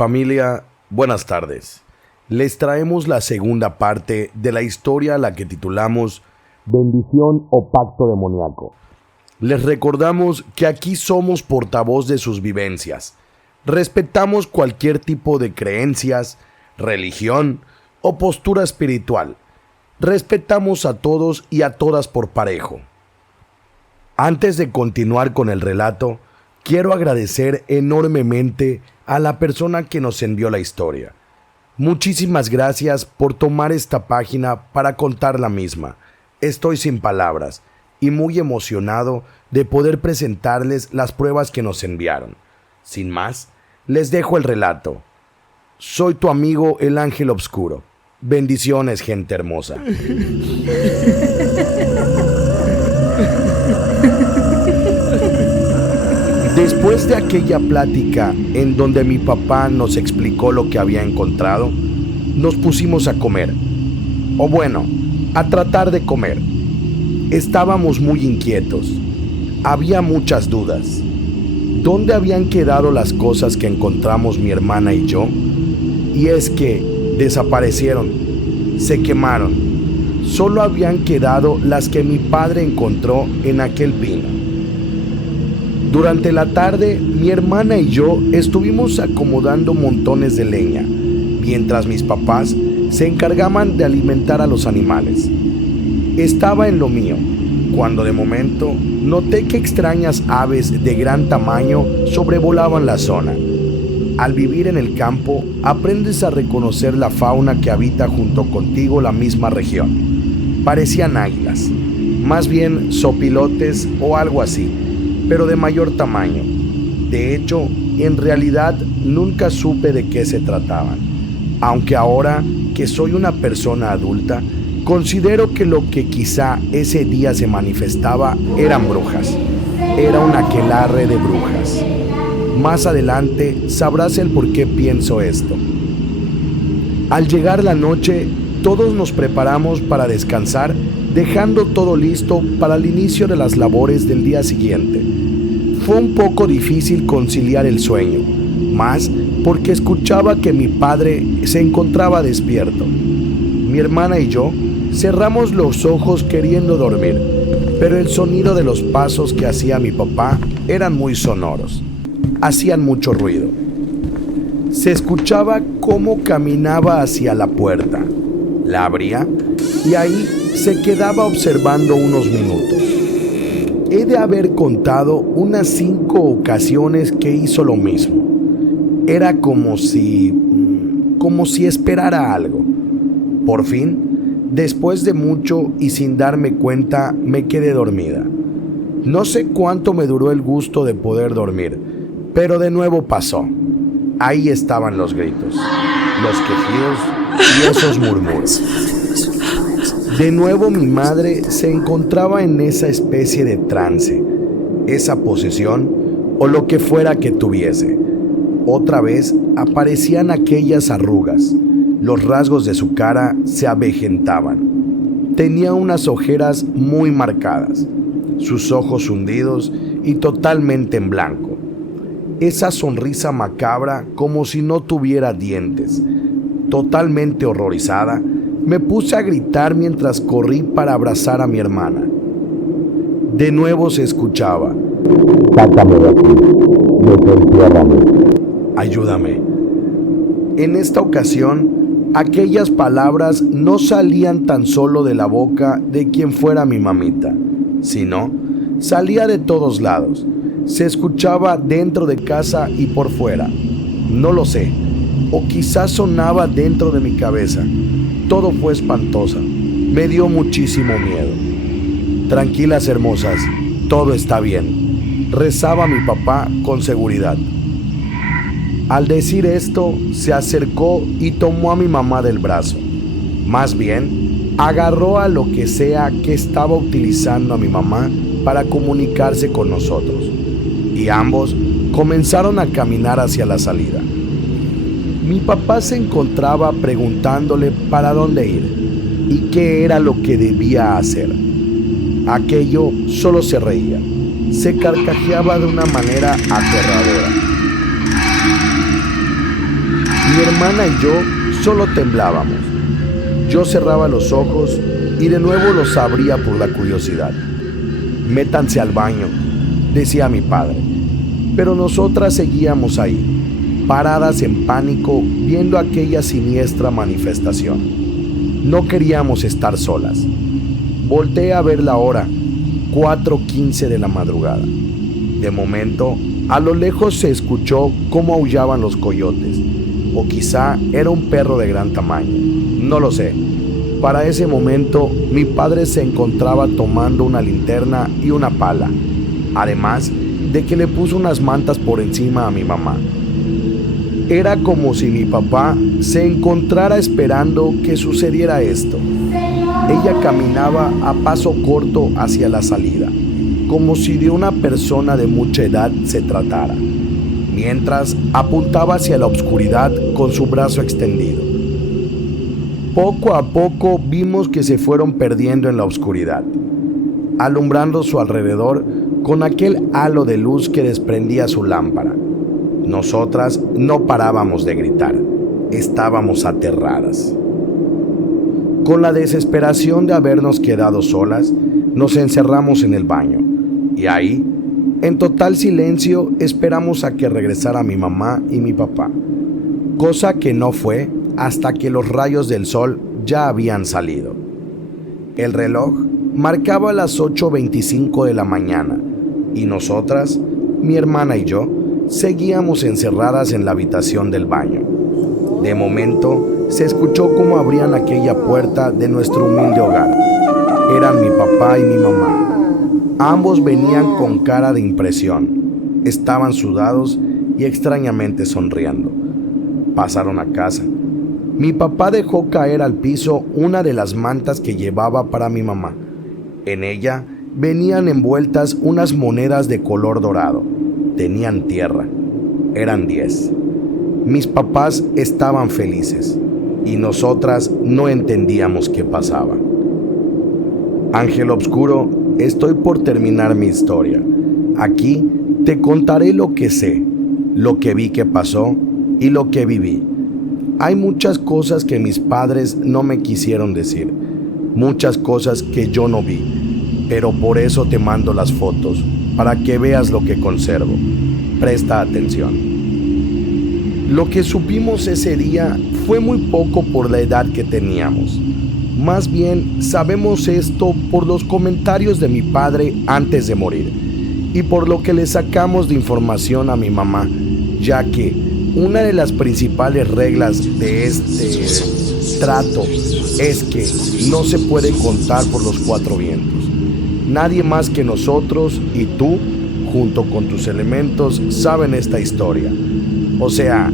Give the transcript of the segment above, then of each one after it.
Familia, buenas tardes. Les traemos la segunda parte de la historia a la que titulamos Bendición o Pacto Demoníaco. Les recordamos que aquí somos portavoz de sus vivencias. Respetamos cualquier tipo de creencias, religión o postura espiritual. Respetamos a todos y a todas por parejo. Antes de continuar con el relato, quiero agradecer enormemente a la persona que nos envió la historia. Muchísimas gracias por tomar esta página para contar la misma. Estoy sin palabras y muy emocionado de poder presentarles las pruebas que nos enviaron. Sin más, les dejo el relato. Soy tu amigo el Ángel Obscuro. Bendiciones, gente hermosa. Después de aquella plática en donde mi papá nos explicó lo que había encontrado, nos pusimos a comer. O bueno, a tratar de comer. Estábamos muy inquietos. Había muchas dudas. ¿Dónde habían quedado las cosas que encontramos mi hermana y yo? Y es que desaparecieron, se quemaron. Solo habían quedado las que mi padre encontró en aquel pino. Durante la tarde, mi hermana y yo estuvimos acomodando montones de leña, mientras mis papás se encargaban de alimentar a los animales. Estaba en lo mío, cuando de momento noté que extrañas aves de gran tamaño sobrevolaban la zona. Al vivir en el campo, aprendes a reconocer la fauna que habita junto contigo la misma región. Parecían águilas, más bien zopilotes o algo así, pero de mayor tamaño. De hecho, en realidad nunca supe de qué se trataban, aunque ahora que soy una persona adulta, considero que lo que quizá ese día se manifestaba eran brujas. Era un aquelarre de brujas. Más adelante sabrás el por qué pienso esto. Al llegar la noche, todos nos preparamos para descansar, dejando todo listo para el inicio de las labores del día siguiente. Fue un poco difícil conciliar el sueño, más porque escuchaba que mi padre se encontraba despierto. Mi hermana y yo cerramos los ojos queriendo dormir, pero el sonido de los pasos que hacía mi papá eran muy sonoros. Hacían mucho ruido. Se escuchaba cómo caminaba hacia la puerta. La abría y ahí se quedaba observando unos minutos. He de haber contado unas 5 ocasiones que hizo lo mismo. Era como si esperara algo. Por fin, después de mucho y sin darme cuenta, me quedé dormida. No sé cuánto me duró el gusto de poder dormir, pero de nuevo pasó. Ahí estaban los gritos, los quejidos y esos murmullos. De nuevo mi madre se encontraba en esa especie de trance, esa posesión o lo que fuera que tuviese. Otra vez aparecían aquellas arrugas, los rasgos de su cara se avejentaban. Tenía unas ojeras muy marcadas, sus ojos hundidos y totalmente en blanco. Esa sonrisa macabra como si no tuviera dientes. Totalmente horrorizada, me puse a gritar mientras corrí para abrazar a mi hermana. De nuevo se escuchaba: «Sácame de aquí, desentiérrame, ayúdame». En esta ocasión, aquellas palabras no salían tan solo de la boca de quien fuera mi mamita, sino salía de todos lados. Se escuchaba dentro de casa y por fuera. No lo sé, o quizás sonaba dentro de mi cabeza. Todo fue espantosa. Me dio muchísimo miedo. «Tranquilas, hermosas, todo está bien», rezaba mi papá con seguridad. Al decir esto, se acercó y tomó a mi mamá del brazo. Más bien, agarró a lo que sea que estaba utilizando a mi mamá para comunicarse con nosotros, y ambos comenzaron a caminar hacia la salida. Mi papá se encontraba preguntándole para dónde ir y qué era lo que debía hacer. Aquello solo se reía, se carcajeaba de una manera aterradora. Mi hermana y yo solo temblábamos. Yo cerraba los ojos y de nuevo los abría por la curiosidad. Métanse al baño, decía mi padre. Pero nosotras seguíamos ahí, paradas en pánico, viendo aquella siniestra manifestación. No queríamos estar solas. Volteé a ver la hora, 4:15 de la madrugada. De momento, a lo lejos se escuchó cómo aullaban los coyotes, o quizá era un perro de gran tamaño, no lo sé. Para ese momento, mi padre se encontraba tomando una linterna y una pala, además de que le puso unas mantas por encima a mi mamá. Era como si mi papá se encontrara esperando que sucediera esto. Ella caminaba a paso corto hacia la salida, como si de una persona de mucha edad se tratara, mientras apuntaba hacia la oscuridad con su brazo extendido. Poco a poco vimos que se fueron perdiendo en la oscuridad, alumbrando su alrededor con aquel halo de luz que desprendía su lámpara. Nosotras no parábamos de gritar, estábamos aterradas. Con la desesperación de habernos quedado solas, nos encerramos en el baño y ahí, en total silencio, esperamos a que regresara mi mamá y mi papá, cosa que no fue hasta que los rayos del sol ya habían salido. El reloj marcaba las 8:25 de la mañana y nosotras, mi hermana y yo, seguíamos encerradas en la habitación del baño. De momento, se escuchó cómo abrían aquella puerta de nuestro humilde hogar. Eran mi papá y mi mamá. Ambos venían con cara de impresión. Estaban sudados y extrañamente sonriendo. Pasaron a casa. Mi papá dejó caer al piso una de las mantas que llevaba para mi mamá. En ella venían envueltas unas monedas de color dorado. Tenían tierra. Eran 10. Mis papás estaban felices y nosotras no entendíamos qué pasaba. Ángel Obscuro, estoy por terminar mi historia. Aquí te contaré lo que sé, lo que vi que pasó y lo que viví. Hay muchas cosas que mis padres no me quisieron decir, muchas cosas que yo no vi, pero por eso te mando las fotos, para que veas lo que conservo. Presta atención. Lo que supimos ese día fue muy poco por la edad que teníamos. Más bien, sabemos esto por los comentarios de mi padre antes de morir y por lo que le sacamos de información a mi mamá, ya que una de las principales reglas de este trato es que no se puede contar por los 4 vientos. Nadie más que nosotros y tú, junto con tus elementos, saben esta historia. O sea,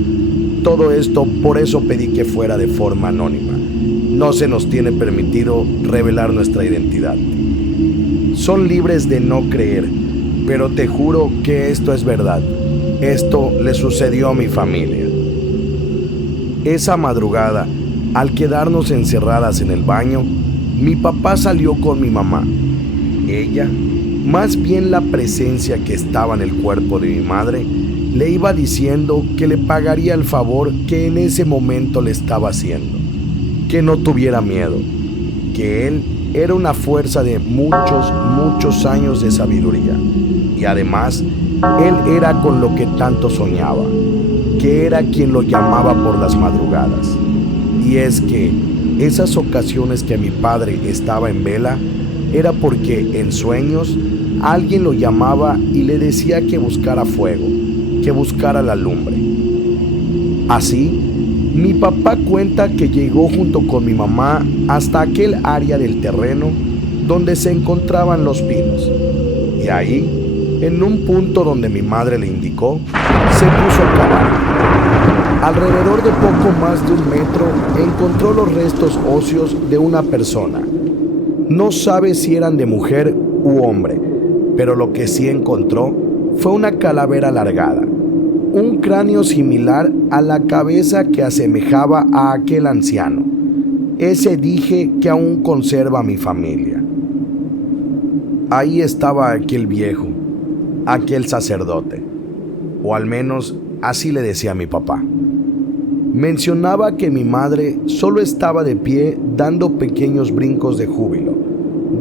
todo esto por eso pedí que fuera de forma anónima. No se nos tiene permitido revelar nuestra identidad. Son libres de no creer, pero te juro que esto es verdad. Esto le sucedió a mi familia. Esa madrugada, al quedarnos encerradas en el baño, mi papá salió con mi mamá. Ella, más bien la presencia que estaba en el cuerpo de mi madre, le iba diciendo que le pagaría el favor que en ese momento le estaba haciendo, que no tuviera miedo, que él era una fuerza de muchos años de sabiduría y además él era con lo que tanto soñaba, que era quien lo llamaba por las madrugadas. Y es que esas ocasiones que mi padre estaba en vela era porque en sueños alguien lo llamaba y le decía que buscara fuego, que buscara la lumbre. Así, mi papá cuenta que llegó junto con mi mamá hasta aquel área del terreno donde se encontraban los pinos. Y ahí, en un punto donde mi madre le indicó, se puso a cavar. Alrededor de poco más de 1 metro encontró los restos óseos de una persona. No sabe si eran de mujer u hombre, pero lo que sí encontró fue una calavera alargada, un cráneo similar a la cabeza que asemejaba a aquel anciano. Ese dije que aún conserva mi familia. Ahí estaba aquel viejo, aquel sacerdote, o al menos así le decía mi papá. mencionaba que mi madre solo estaba de pie dando pequeños brincos de júbilo,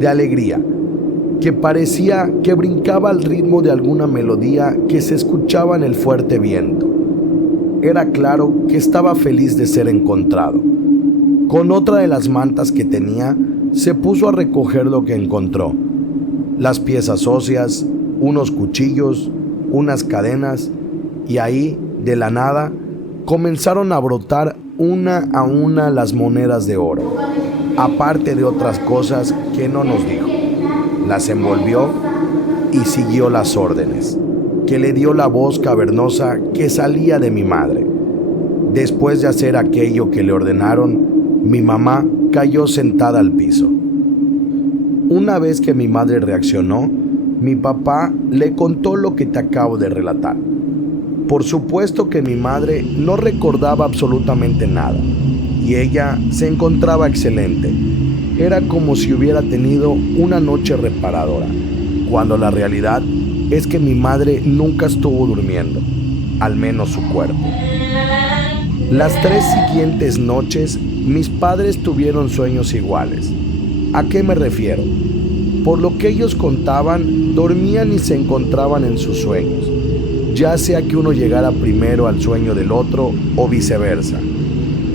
de alegría, que parecía que brincaba al ritmo de alguna melodía que se escuchaba en el fuerte viento. Era claro que estaba feliz de ser encontrado. Con otra de las mantas que tenía, se puso a recoger lo que encontró: las piezas óseas, unos cuchillos, unas cadenas, y ahí, de la nada, comenzaron a brotar una a una las monedas de oro, aparte de otras cosas que no nos dijo. Las envolvió y siguió las órdenes que le dio la voz cavernosa que salía de mi madre. Después de hacer aquello que le ordenaron, mi mamá cayó sentada al piso. Una vez que mi madre reaccionó, mi papá le contó lo que te acabo de relatar. Por supuesto que mi madre no recordaba absolutamente nada, y ella se encontraba excelente. Era como si hubiera tenido una noche reparadora, cuando la realidad es que mi madre nunca estuvo durmiendo, al menos su cuerpo. Las 3 siguientes noches, mis padres tuvieron sueños iguales. ¿A qué me refiero? Por lo que ellos contaban, dormían y se encontraban en sus sueños, ya sea que uno llegara primero al sueño del otro o viceversa.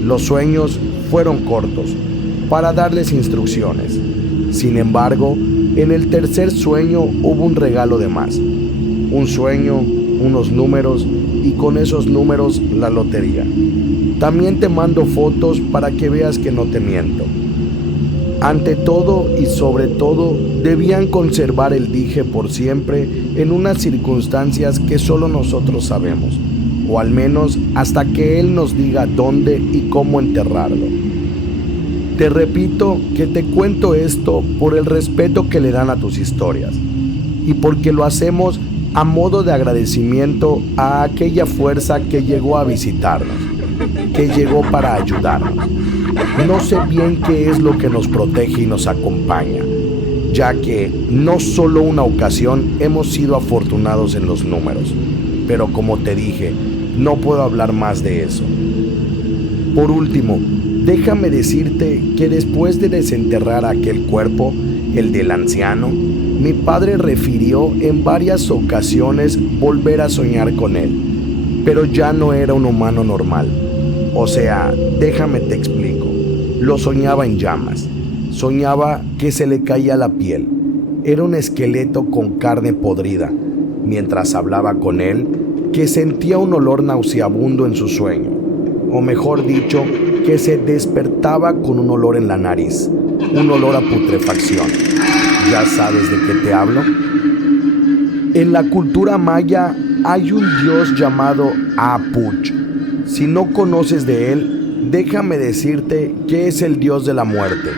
Los sueños fueron cortos, para darles instrucciones. Sin embargo, en el tercer sueño hubo un regalo de más. Un sueño, unos números, y con esos números la lotería. También te mando fotos para que veas que no te miento. Ante todo y sobre todo, debían conservar el dije por siempre en unas circunstancias que solo nosotros sabemos, o al menos hasta que él nos diga dónde y cómo enterrarlo. Te repito que te cuento esto por el respeto que le dan a tus historias, y porque lo hacemos a modo de agradecimiento a aquella fuerza que llegó a visitarnos, que llegó para ayudarnos. No sé bien qué es lo que nos protege y nos acompaña, ya que no solo una ocasión hemos sido afortunados en los números, pero como te dije, no puedo hablar más de eso. Por último, déjame decirte que después de desenterrar aquel cuerpo, el del anciano, mi padre refirió en varias ocasiones volver a soñar con él, pero ya no era un humano normal. O sea, déjame te explico. Lo soñaba en llamas. Soñaba que se le caía la piel. Era un esqueleto con carne podrida. Mientras hablaba con él, que sentía un olor nauseabundo en su sueño. O mejor dicho, que se despertaba con un olor en la nariz. Un olor a putrefacción. ¿Ya sabes de qué te hablo? En la cultura maya hay un dios llamado Apuch. Si no conoces de él, déjame decirte que es el dios de la muerte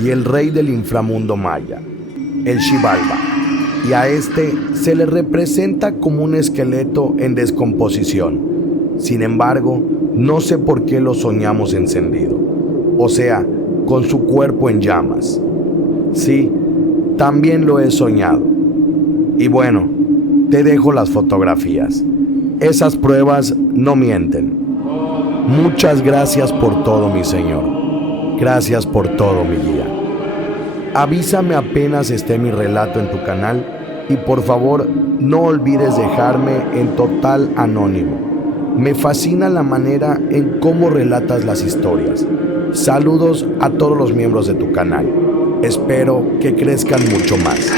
y el rey del inframundo maya, el Xibalba, y a este se le representa como un esqueleto en descomposición. Sin embargo, no sé por qué lo soñamos encendido, o sea, con su cuerpo en llamas. Sí, también lo he soñado. Y bueno, te dejo las fotografías. Esas pruebas no mienten. Muchas gracias por todo, mi Señor. Gracias por todo, mi guía. Avísame apenas esté mi relato en tu canal y por favor no olvides dejarme en total anónimo. Me fascina la manera en cómo relatas las historias. Saludos a todos los miembros de tu canal. Espero que crezcan mucho más.